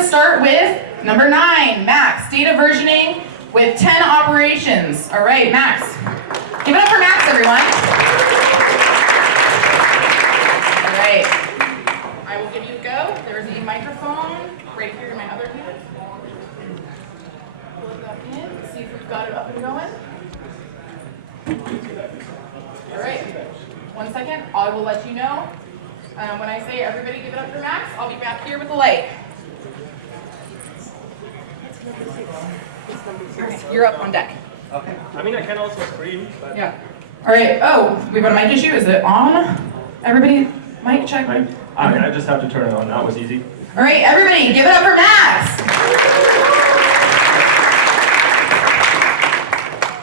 going to start with number 9, Max, data versioning with 10 operations. All right, Max. Give it up for Max, everyone. All right. I will give you a go. There's a microphone right here in my other hand. Plug that in, see if we've got it up and going. All right. 1 second. I will let you know. When I say everybody give it up for Max, I'll be back here with the light. You're up on deck. Okay. I mean, I can also scream. But... Yeah. All right. Oh, we've got a mic issue. Is it on? Everybody, mic check. I just have to turn it on. That was easy. All right, everybody, give it up for Max.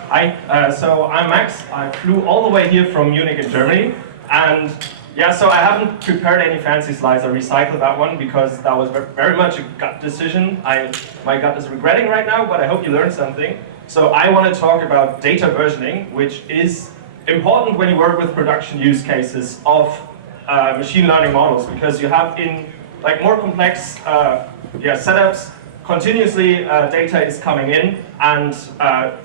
Hi. So I'm Max. I flew all the way here from Munich in Germany, and yeah, so I haven't prepared any fancy slides. I recycled that one because that was very much a gut decision. My gut is regretting right now, but I hope you learned something. So I want to talk about data versioning, which is important when you work with production use cases of machine learning models, because you have in like more complex setups, continuously data is coming in, and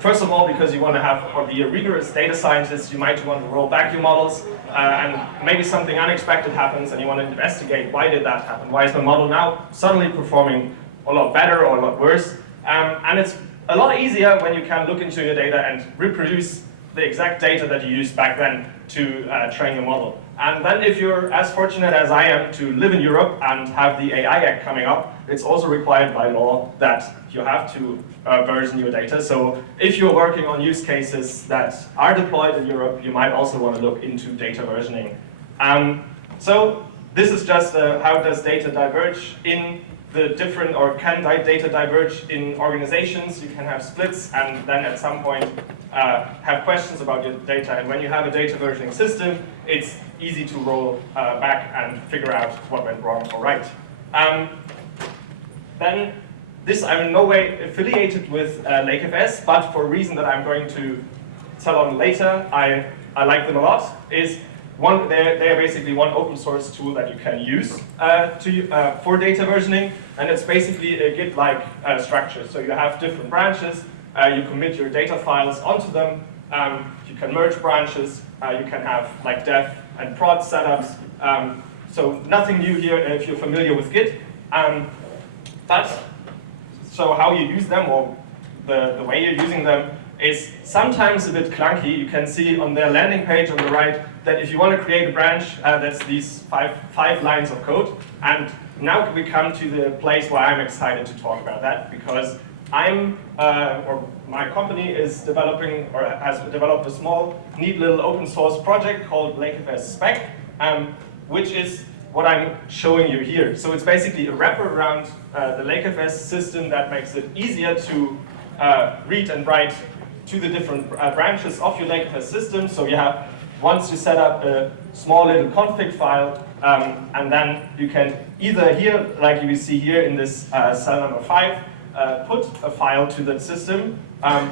first of all, because you want to have, or be a rigorous data scientist, you might want to roll back your models, and maybe something unexpected happens, and you want to investigate why did that happen? Why is the model now suddenly performing a lot better or a lot worse? And it's a lot easier when you can look into your data and reproduce the exact data that you used back then to train your model. And then if you're as fortunate as I am to live in Europe and have the AI Act coming up, it's also required by law that you have to version your data. So if you're working on use cases that are deployed in Europe, you might also want to look into data versioning. So this is just how does data diverge in the different, or can data diverge in organizations. You can have splits and then at some point have questions about your data. And when you have a data versioning system, it's easy to roll back and figure out what went wrong or right. Then this, I'm in no way affiliated with LakeFS, but for a reason that I'm going to tell on later, I like them a lot, is they're basically one open source tool that you can use for data versioning, and it's basically a Git-like structure. So you have different branches, you commit your data files onto them, you can merge branches, you can have like dev and prod setups. So nothing new here if you're familiar with Git. So how you use them, or the way you're using them, is sometimes a bit clunky. You can see on their landing page on the right that if you want to create a branch, that's these five lines of code. And now we come to the place where I'm excited to talk about that, because or my company is developing, or has developed a small, neat little open source project called LakeFS Spec, which is what I'm showing you here. So it's basically a wrapper around the LakeFS system that makes it easier to read and write to the different branches of your LakeFS system. So you have, once you set up a small little config file, and then you can either here, like you see here in this cell number 5, put a file to that system,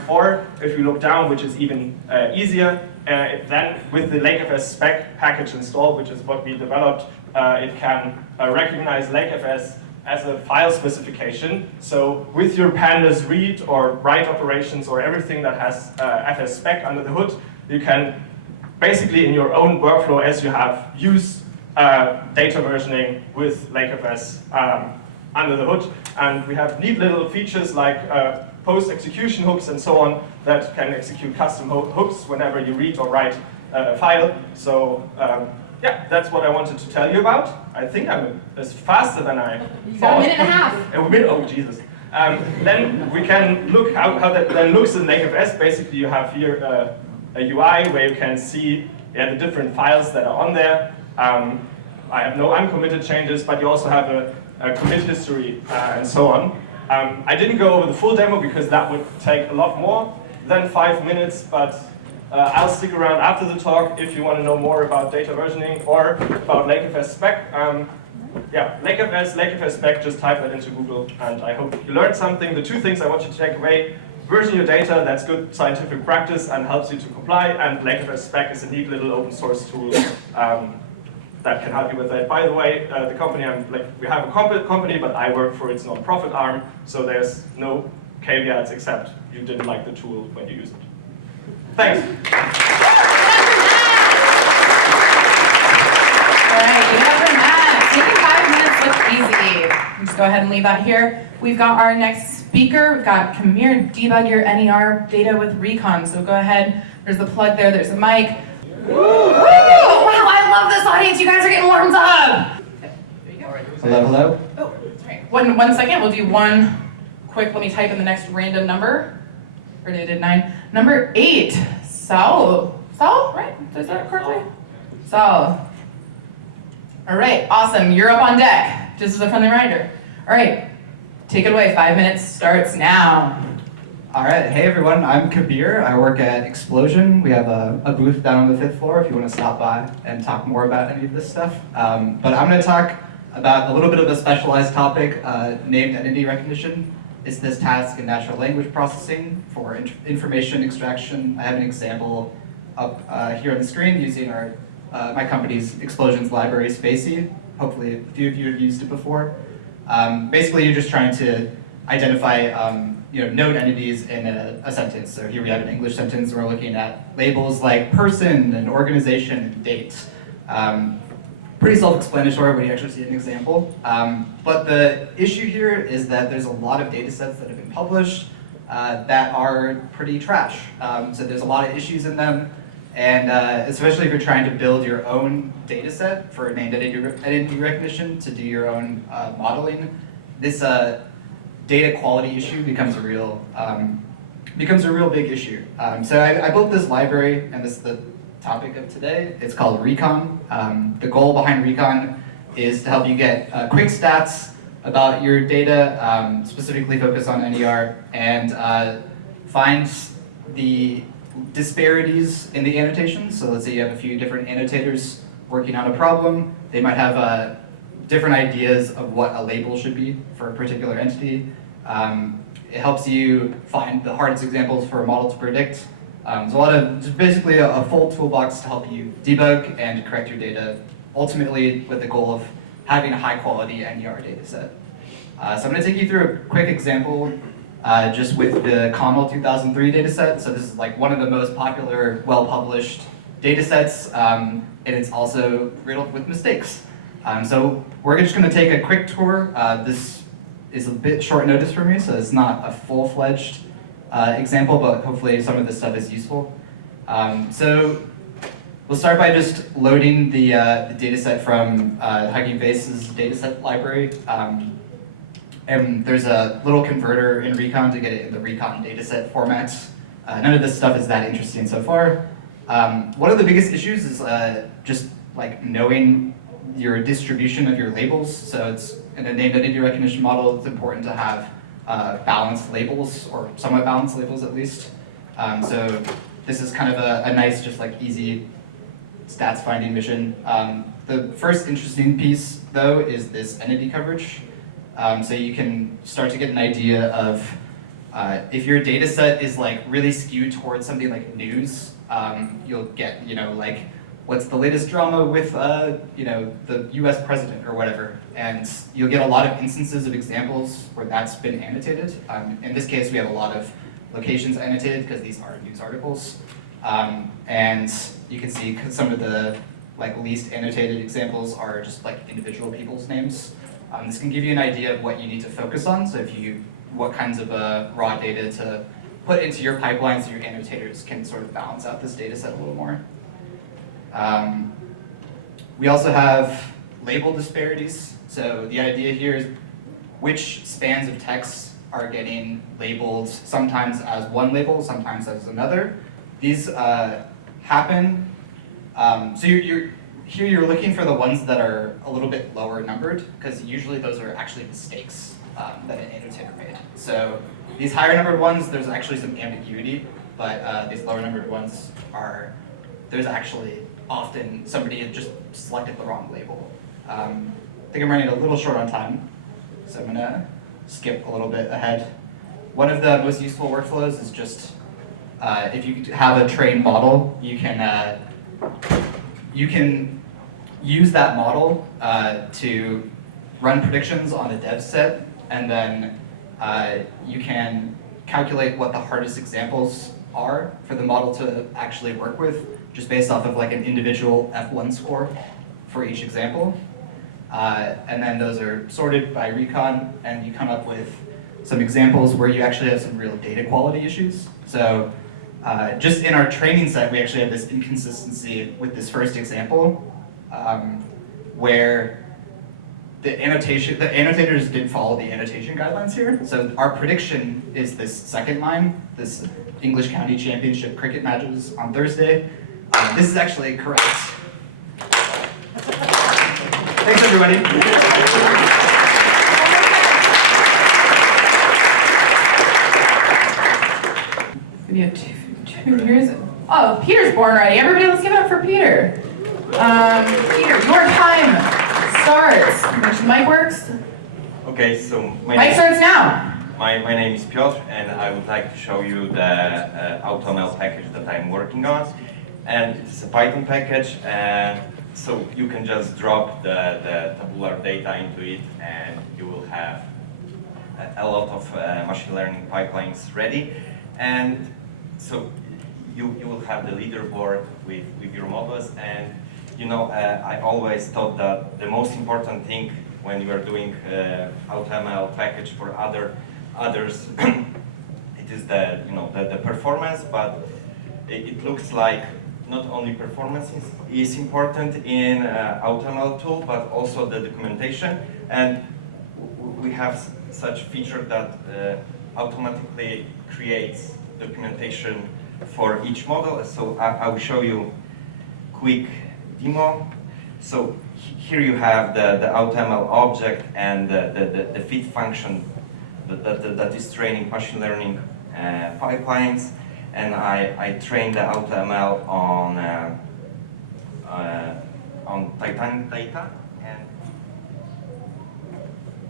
or if you look down, which is even easier, then with the LakeFS spec package installed, which is what we developed, it can recognize LakeFS as a file specification. So with your pandas read or write operations or everything that has FS spec under the hood, you can basically in your own workflow as you have use data versioning with LakeFS under the hood. And we have neat little features like post-execution hooks and so on that can execute custom hooks whenever you read or write a file. So yeah, that's what I wanted to tell you about. I think I'm as faster than I thought. A minute and a half. A minute, oh Jesus. Then we can look how that then looks in LakeFS. Basically, you have here a UI where you can see the different files that are on there. I have no uncommitted changes, but you also have a commit history and so on. I didn't go over the full demo because that would take a lot more than 5 minutes, but I'll stick around after the talk if you want to know more about data versioning or about LakeFS spec. Yeah, LakeFS spec, just type that into Google, and I hope you learned something. The two things I want you to take away: version your data, that's good scientific practice and helps you to comply, and LakeFS spec is a neat little open source tool that can help you with that. By the way, the company, we have a company, but I work for its non-profit arm, so there's no caveats except you didn't like the tool when you use it. Thanks. All right, give it up for Matt. Taking 5 minutes looks easy. Just go ahead and leave that here. We've got our next speaker. We've got come here, debug your NER data with Recon. So go ahead. There's the plug there. There's the mic. Woo! Wow, I love this audience. You guys are getting warmed up. There you go. Hello, hello. Oh, sorry. One second. We'll do one quick. Let me type in the next random number. Or they did 9. Number 8. Sal, right? Is that correctly? Sal. All right, awesome. You're up on deck. Just as a friendly reminder. All right, take it away. 5 minutes starts now. All right, hey everyone, I'm Kabir. I work at Explosion. We have a booth down on the 5th floor if you want to stop by and talk more about any of this stuff. But I'm going to talk about a little bit of a specialized topic named entity recognition. It's this task in natural language processing for information extraction. I have an example up here on the screen using my company's Explosion's library, Spacey. Hopefully a few of you have used it before. Basically, you're just trying to identify known entities in a sentence. So here we have an English sentence. We're looking at labels like person and organization and date. Pretty self-explanatory when you actually see an example. But the issue here is that there's a lot of data sets that have been published that are pretty trash. So there's a lot of issues in them. And especially if you're trying to build your own data set for named entity recognition to do your own modeling, this data quality issue becomes a real big issue. So I built this library, and this is the topic of today. It's called Recon. The goal behind Recon is to help you get quick stats about your data, specifically focus on NER, and find the disparities in the annotations. So let's say you have a few different annotators working on a problem. They might have different ideas of what a label should be for a particular entity. It helps you find the hardest examples for a model to predict. There's just basically a full toolbox to help you debug and correct your data, ultimately with the goal of having a high quality NER data set. So I'm going to take you through a quick example just with the Connell 2003 data set. So this is like one of the most popular, well-published data sets, and it's also riddled with mistakes. So we're just going to take a quick tour. This is a bit short notice for me, so it's not a full-fledged example, but hopefully some of this stuff is useful. So we'll start by just loading the data set from Hugging Face's dataset library. And there's a little converter in Recon to get it in the Recon dataset format. None of this stuff is that interesting so far. One of the biggest issues is just like knowing your distribution of your labels. So it's in a named entity recognition model, it's important to have balanced labels, or somewhat balanced labels at least. So this is kind of a nice, just like easy stats finding mission. The first interesting piece though is this entity coverage. So you can start to get an idea of if your data set is like really skewed towards something like news, you'll get, like what's the latest drama with, the US president or whatever. And you'll get a lot of instances of examples where that's been annotated. In this case, we have a lot of locations annotated because these are news articles. And you can see some of the least annotated examples are just like individual people's names. This can give you an idea of what you need to focus on. So what kinds of raw data to put into your pipeline so your annotators can sort of balance out this data set a little more. We also have label disparities. So the idea here is which spans of text are getting labeled sometimes as one label, sometimes as another. These happen. So here you're looking for the ones that are a little bit lower numbered, because usually those are actually mistakes that an annotator made. So these higher numbered ones, there's actually some ambiguity, but these lower numbered ones there's actually often somebody had just selected the wrong label. I think I'm running a little short on time, so I'm gonna skip a little bit ahead. One of the most useful workflows is just, if you have a trained model, you can use that model to run predictions on a dev set, and then you can calculate what the hardest examples are for the model to actually work with, just based off of like an individual F1 score for each example. And then those are sorted by recon, and you come up with some examples where you actually have some real data quality issues. So just in our training set, we actually have this inconsistency with this first example, where the annotators didn't follow the annotation guidelines here. So our prediction is this second line, this English County Championship cricket matches on Thursday. This is actually correct. Thanks, everybody. We have two years. Oh, Peter's born already. Everybody, let's give it up for Peter. Peter, your time starts. Make sure the mic works. Okay, so Mic starts now. my name is Piotr, and I would like to show you the AutoML package that I'm working on. And it's a Python package, so you can just drop the tabular data into it, and you will have a lot of machine learning pipelines ready. And so you will have the leaderboard with your models. And you know, I always thought that the most important thing when you are doing AutoML package for others, it is the performance. But it looks like not only performance is important in AutoML tool, but also the documentation. And we have such feature that automatically creates documentation for each model. So I will show you quick demo. So here you have the AutoML object and the fit function that is training machine learning pipelines. And I trained the AutoML on Titan data. And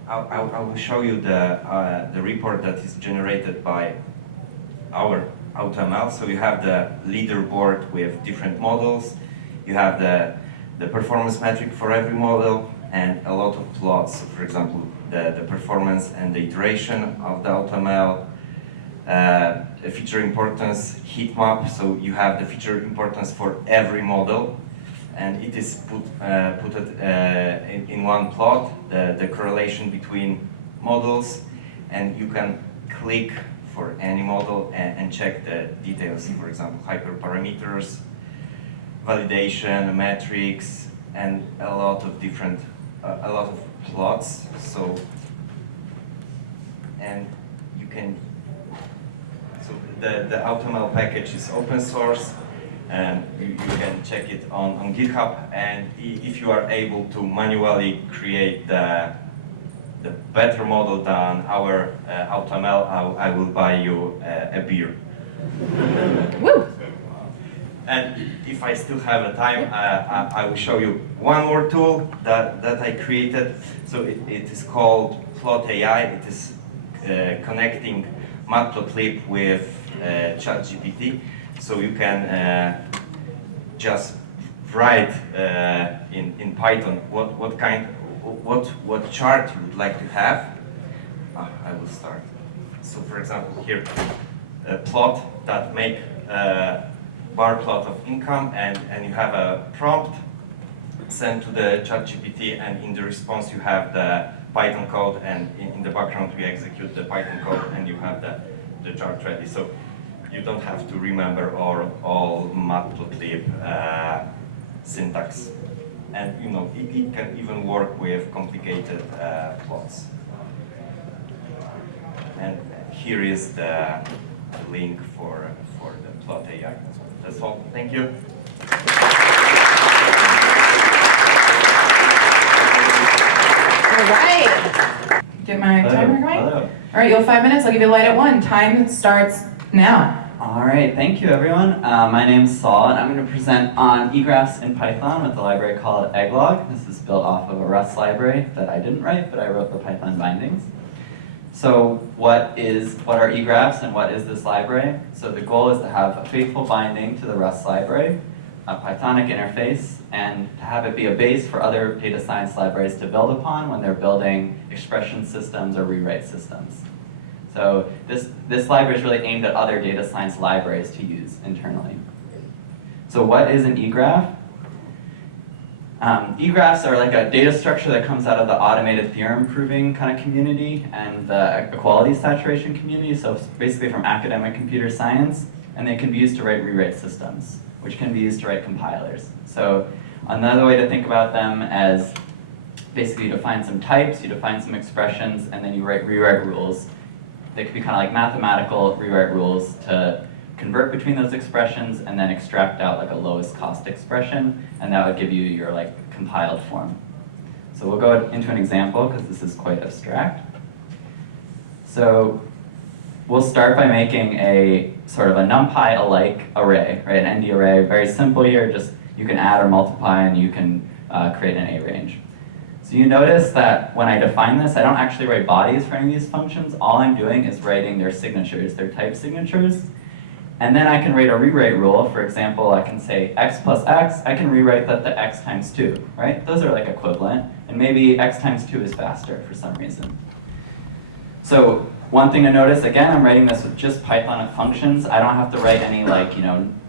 I will show you the report that is generated by our AutoML. So you have the leaderboard with different models. You have the performance metric for every model and a lot of plots. So for example, the performance and the iteration of the AutoML. Feature importance heat map. So you have the feature importance for every model, and it is put in one plot, the correlation between models, and you can click for any model and check the details, for example, hyperparameters, validation, metrics, and a lot of plots. So, and you can, so the AutoML package is open source, and you can check it on GitHub. And if you are able to manually create the better model than our AutoML, I will buy you a beer. Woo! And if I still have a time, I will show you one more tool that I created. So it is called Plot AI. It is connecting Matplotlib with ChatGPT. So you can just write in Python what chart you would like to have. I will start. So for example, here a plot that make bar plot of income, and you have a prompt sent to the ChatGPT, and in the response you have the Python code, and in the background we execute the Python code, and you have the chart ready. So you don't have to remember all Matplotlib syntax. And you know, it can even work with complicated plots. And here is the link for the Plot AI. That's all. Thank you. All right. Get my timer going? Hello. All right, you have 5 minutes. I'll give you a light at 1. Time starts now. All right, thank you everyone. My name's Saul, and I'm going to present on egraphs in Python with a library called egglog. This is built off of a Rust library that I didn't write, but I wrote the Python bindings. So what are egraphs and what is this library? So the goal is to have a faithful binding to the Rust library, a Pythonic interface, and to have it be a base for other data science libraries to build upon when they're building expression systems or rewrite systems. So this library is really aimed at other data science libraries to use internally. So what is an eGraph? eGraphs are like a data structure that comes out of the automated theorem proving kind of community and the equality saturation community, so it's basically from academic computer science, and they can be used to write rewrite systems, which can be used to write compilers. So another way to think about them as basically you define some types, you define some expressions, and then you write rewrite rules. They could be kind of like mathematical rewrite rules to convert between those expressions and then extract out like a lowest cost expression, and that would give you your like compiled form. So we'll go into an example because this is quite abstract. So we'll start by making a sort of a NumPy-alike array, right? An ND array, very simple here, just you can add or multiply and you can create an A range. So you notice that when I define this, I don't actually write bodies for any of these functions. All I'm doing is writing their signatures, their type signatures. And then I can write a rewrite rule. For example, I can say x plus x. I can rewrite that to x times 2, right? Those are like equivalent. And maybe x times 2 is faster for some reason. So one thing to notice, again, I'm writing this with just Python functions. I don't have to write any like,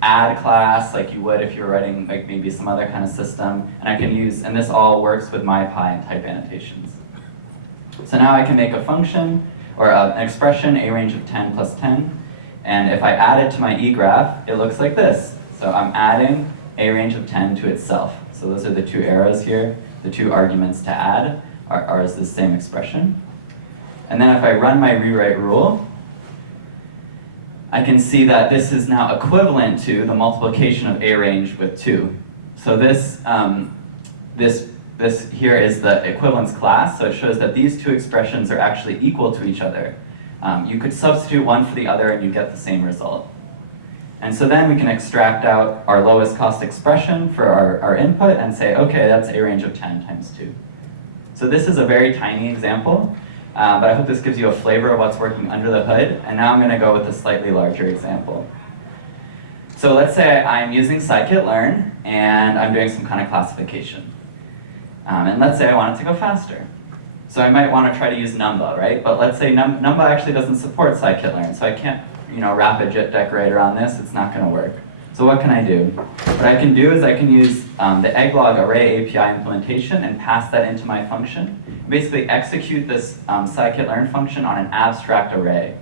add class like you would if you were writing like maybe some other kind of system. And I can use, and this all works with MyPy and type annotations. So now I can make a function, or an expression, a range of 10 plus 10. And if I add it to my eGraph, it looks like this. So I'm adding a range of 10 to itself. So those are the two arrows here. The two arguments to add are the same expression. And then if I run my rewrite rule, I can see that this is now equivalent to the multiplication of a range with 2. So this here is the equivalence class. So it shows that these two expressions are actually equal to each other. You could substitute one for the other and you get the same result. And so then we can extract out our lowest cost expression for our input and say, okay, that's a range of 10 times 2. So this is a very tiny example, but I hope this gives you a flavor of what's working under the hood. And now I'm going to go with a slightly larger example. So let's say I'm using scikit-learn and I'm doing some kind of classification. And let's say I want it to go faster. So I might want to try to use Numba, right? But let's say Numba actually doesn't support scikit-learn, so I can't, wrap a JIT decorator on this. It's not going to work. So what can I do? What I can do is I can use the egglog array API implementation and pass that into my function. Basically execute this scikit-learn function on an abstract array.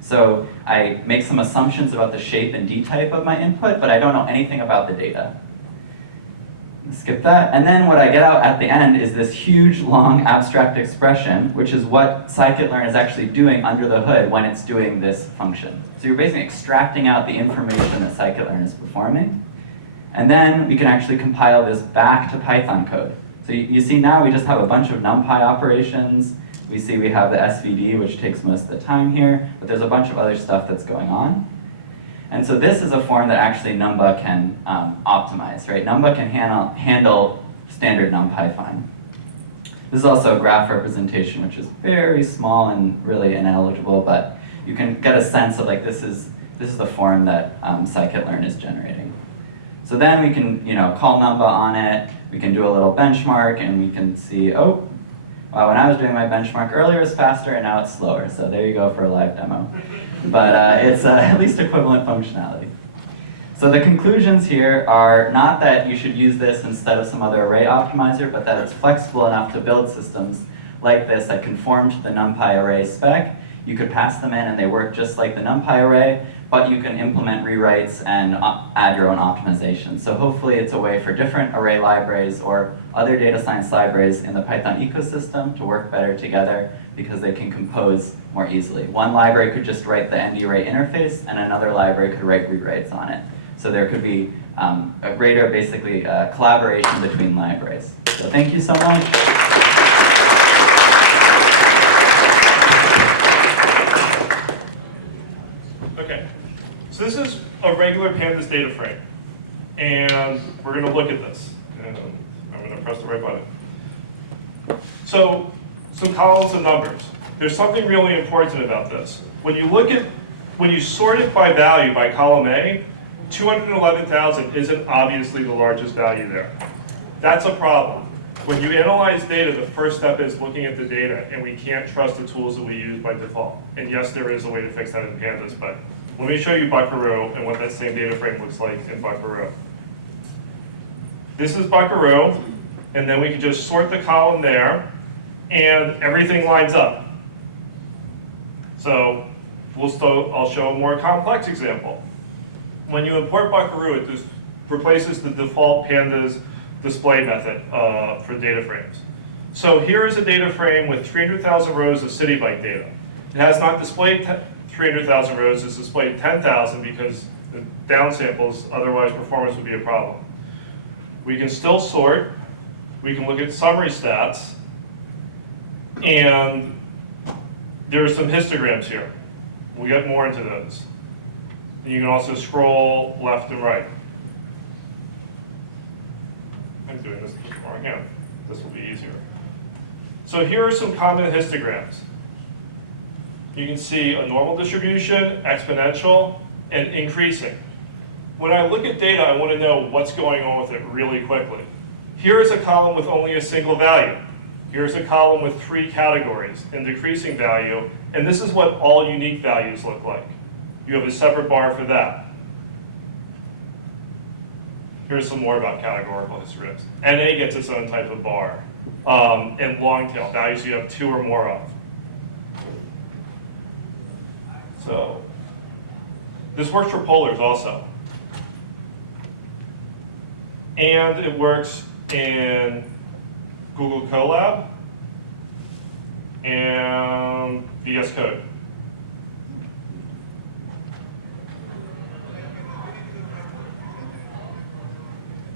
So I make some assumptions about the shape and D type of my input, but I don't know anything about the data. Skip that. And then what I get out at the end is this huge, long, abstract expression, which is what scikit-learn is actually doing under the hood when it's doing this function. So you're basically extracting out the information that scikit-learn is performing. And then we can actually compile this back to Python code. So you see now we just have a bunch of NumPy operations. We see we have the SVD, which takes most of the time here, but there's a bunch of other stuff that's going on. And so this is a form that actually Numba can optimize, right? Numba can handle standard NumPy fine. This is also a graph representation, which is very small and really ineligible, but you can get a sense of like this is the form that scikit-learn is generating. So then we can call Numba on it. We can do a little benchmark, and we can see, oh, wow, when I was doing my benchmark earlier, it was faster, and now it's slower. So there you go for a live demo. But it's at least equivalent functionality. So the conclusions here are not that you should use this instead of some other array optimizer, but that it's flexible enough to build systems like this that conform to the NumPy array spec. You could pass them in and they work just like the NumPy array, but you can implement rewrites and add your own optimizations. So hopefully it's a way for different array libraries or other data science libraries in the Python ecosystem to work better together because they can compose more easily. One library could just write the ND array interface and another library could write rewrites on it. So there could be a greater, basically, collaboration between libraries. So thank you so much. Okay, so this is a regular pandas data frame. And we're going to look at this. And I'm going to press the right button. So some columns and numbers. There's something really important about this. When you sort it by value, by column A, 211,000 isn't obviously the largest value there. That's a problem. When you analyze data, the first step is looking at the data, and we can't trust the tools that we use by default. And yes, there is a way to fix that in Pandas, but let me show you Buckaroo and what that same data frame looks like in Buckaroo. This is Buckaroo, and then we can just sort the column there, and everything lines up. So I'll show a more complex example. When you import Buckaroo, it just replaces the default Pandas display method for data frames. So here is a data frame with 300,000 rows of city bike data. It has not displayed 300,000 rows, it's displayed 10,000 because the downsamples, otherwise performance would be a problem. We can still sort, we can look at summary stats, and there are some histograms here. We'll get more into those. And you can also scroll left and right. I'm doing this wrong hand. This will be easier. So here are some common histograms. You can see a normal distribution, exponential, and increasing. When I look at data, I want to know what's going on with it really quickly. Here is a column with only a single value. Here's a column with 3 categories in decreasing value, and this is what all unique values look like. You have a separate bar for that. Here's some more about categorical histograms. NA gets its own type of bar, and long tail, values you have 2 or more of. So this works for polars also. And it works in Google Colab and VS Code.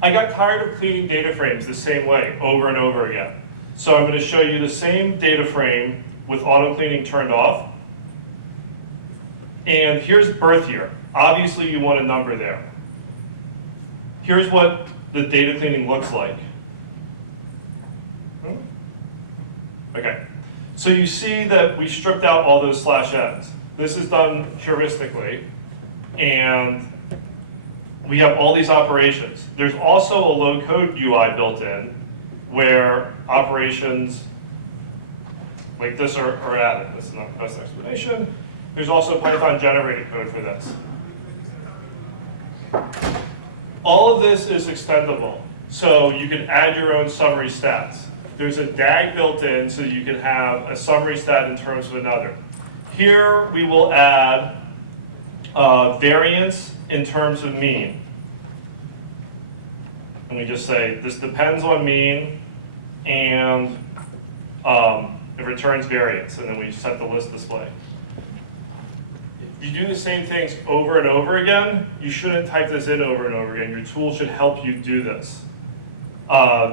I got tired of cleaning data frames the same way over and over again. So I'm going to show you the same data frame with auto cleaning turned off. And here's birth year. Obviously you want a number there. Here's what the data cleaning looks like. Okay, so you see that we stripped out all those /n's. This is done heuristically, and we have all these operations. There's also a low-code UI built in where operations like this are added. This is not the best explanation. There's also Python generated code for this. All of this is extendable, so you can add your own summary stats. There's a DAG built in so you can have a summary stat in terms of another. Here we will add variance in terms of mean. And we just say this depends on mean, and it returns variance, and then we set the list display. If you do the same things over and over again, you shouldn't type this in over and over again. Your tool should help you do this.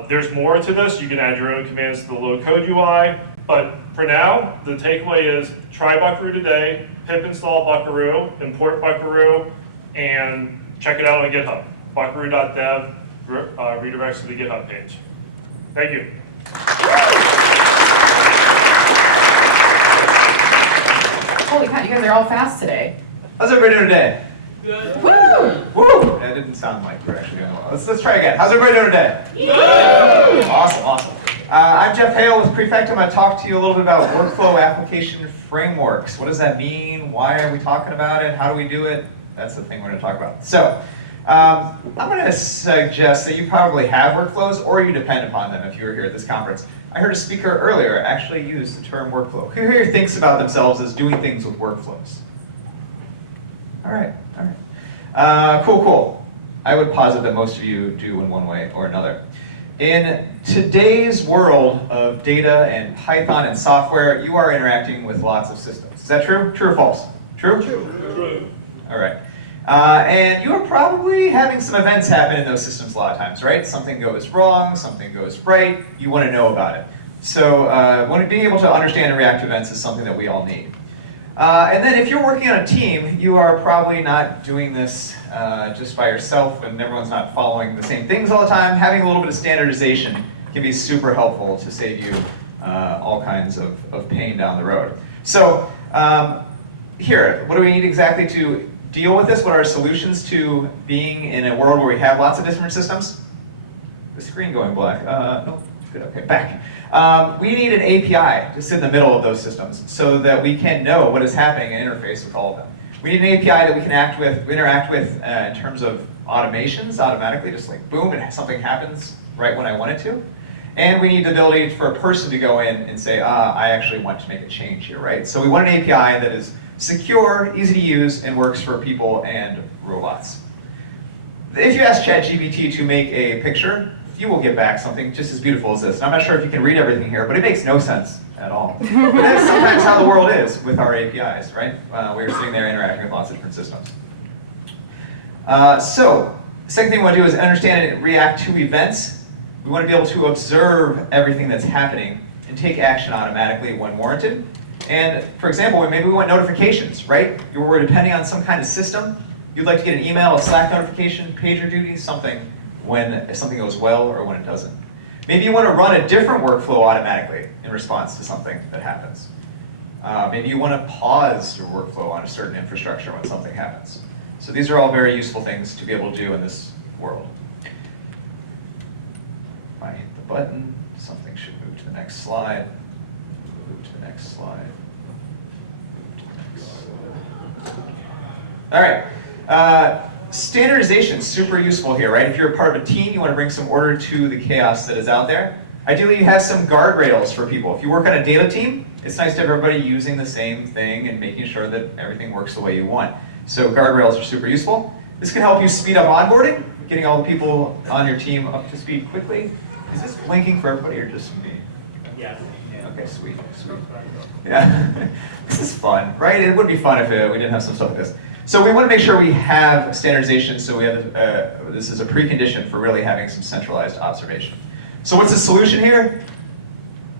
There's more to this. You can add your own commands to the low-code UI, but for now, the takeaway is try Buckaroo today, pip install Buckaroo, import Buckaroo, and check it out on GitHub. Buckaroo.dev redirects to the GitHub page. Thank you. Holy cow, you guys are all fast today. How's everybody doing today? Woo! Woo! That didn't sound like we're actually doing well. Let's try again. How's everybody doing today? Yeah! Awesome, awesome. I'm Jeff Hale with Prefect. I'm going to talk to you a little bit about workflow application frameworks. What does that mean? Why are we talking about it? How do we do it? That's the thing we're going to talk about. So, I'm going to suggest that you probably have workflows or you depend upon them if you were here at this conference. I heard a speaker earlier actually use the term workflow. Who here thinks about themselves as doing things with workflows? All right, all right. Cool. I would posit that most of you do in one way or another. In today's world of data and Python and software, you are interacting with lots of systems. Is that true? True or false? True? True. All right. And you are probably having some events happen in those systems a lot of times, right? Something goes wrong, something goes right, you want to know about it. So being able to understand and react to events is something that we all need. And then if you're working on a team, you are probably not doing this just by yourself and everyone's not following the same things all the time. Having a little bit of standardization can be super helpful to save you all kinds of pain down the road. So here, what do we need exactly to deal with this? What are our solutions to being in a world where we have lots of different systems? the screen going black. No, good, okay, back. We need an API to sit in the middle of those systems so that we can know what is happening and interface with all of them. We need an API that we can interact with in terms of automations automatically, just like boom, and something happens right when I want it to. And we need the ability for a person to go in and say, I actually want to make a change here, right? So we want an API that is secure, easy to use, and works for people and robots. If you ask ChatGPT to make a picture, you will get back something just as beautiful as this. And I'm not sure if you can read everything here, but it makes no sense at all. But that's sometimes how the world is with our APIs, right? We're sitting there interacting with lots of different systems. So, the second thing we want to do is understand and react to events. We want to be able to observe everything that's happening and take action automatically when warranted. And for example, maybe we want notifications, right? We're depending on some kind of system. You'd like to get an email, a Slack notification, PagerDuty, something if something goes well or when it doesn't. Maybe you want to run a different workflow automatically in response to something that happens. Maybe you want to pause your workflow on a certain infrastructure when something happens. So these are all very useful things to be able to do in this world. If I hit the button, something should move to the next slide. Move to the next slide. Move to the next slide. All right. Standardization is super useful here, right? If you're a part of a team, you want to bring some order to the chaos that is out there. Ideally, you have some guardrails for people. If you work on a data team, it's nice to have everybody using the same thing and making sure that everything works the way you want. So guardrails are super useful. This can help you speed up onboarding, getting all the people on your team up to speed quickly. Is this blinking for everybody or just me? Yes. Okay, sweet, sweet. Yeah, this is fun, right? It would be fun if we didn't have some stuff like this. So we want to make sure we have standardization, so we have this is a precondition for really having some centralized observation. So what's the solution here?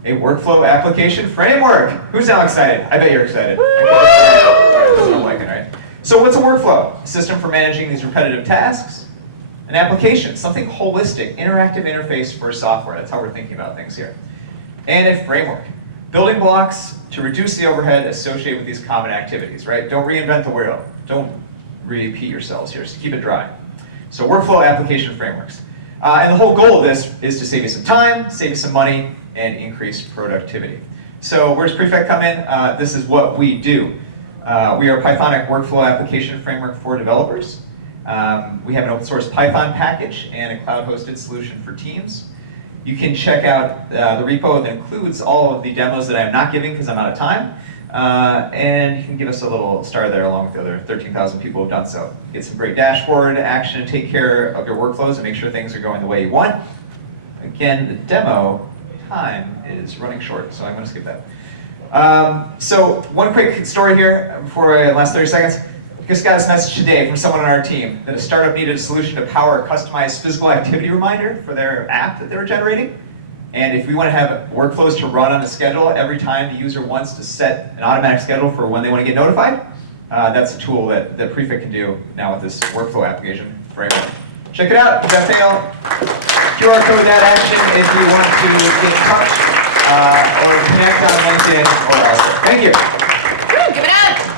A workflow application framework. Who's now excited? I bet you're excited. I'm liking, right? So what's a workflow? A system for managing these repetitive tasks. An application, something holistic, interactive interface for software. That's how we're thinking about things here. And a framework. Building blocks to reduce the overhead associated with these common activities, right? Don't reinvent the wheel. Don't repeat yourselves here, so keep it dry. So workflow application frameworks. And the whole goal of this is to save you some time, save you some money, and increase productivity. So where does Prefect come in? This is what we do. We are a Pythonic workflow application framework for developers. We have an open source Python package and a cloud-hosted solution for teams. You can check out the repo that includes all of the demos that I'm not giving because I'm out of time. And you can give us a little star there along with the other 13,000 people who have done so. Get some great dashboard action to take care of your workflows and make sure things are going the way you want. Again, the demo time is running short, so I'm going to skip that. So one quick story here before the last 30 seconds. Just got this message today from someone on our team that a startup needed a solution to power a customized physical activity reminder for their app that they were generating. And if we want to have workflows to run on a schedule every time the user wants to set an automatic schedule for when they want to get notified, that's a tool that Prefect can do now with this workflow application framework. Check it out, Jeff Hale. QR code that action if you want to get in touch or connect on LinkedIn or elsewhere. Thank you. Woo, give it up.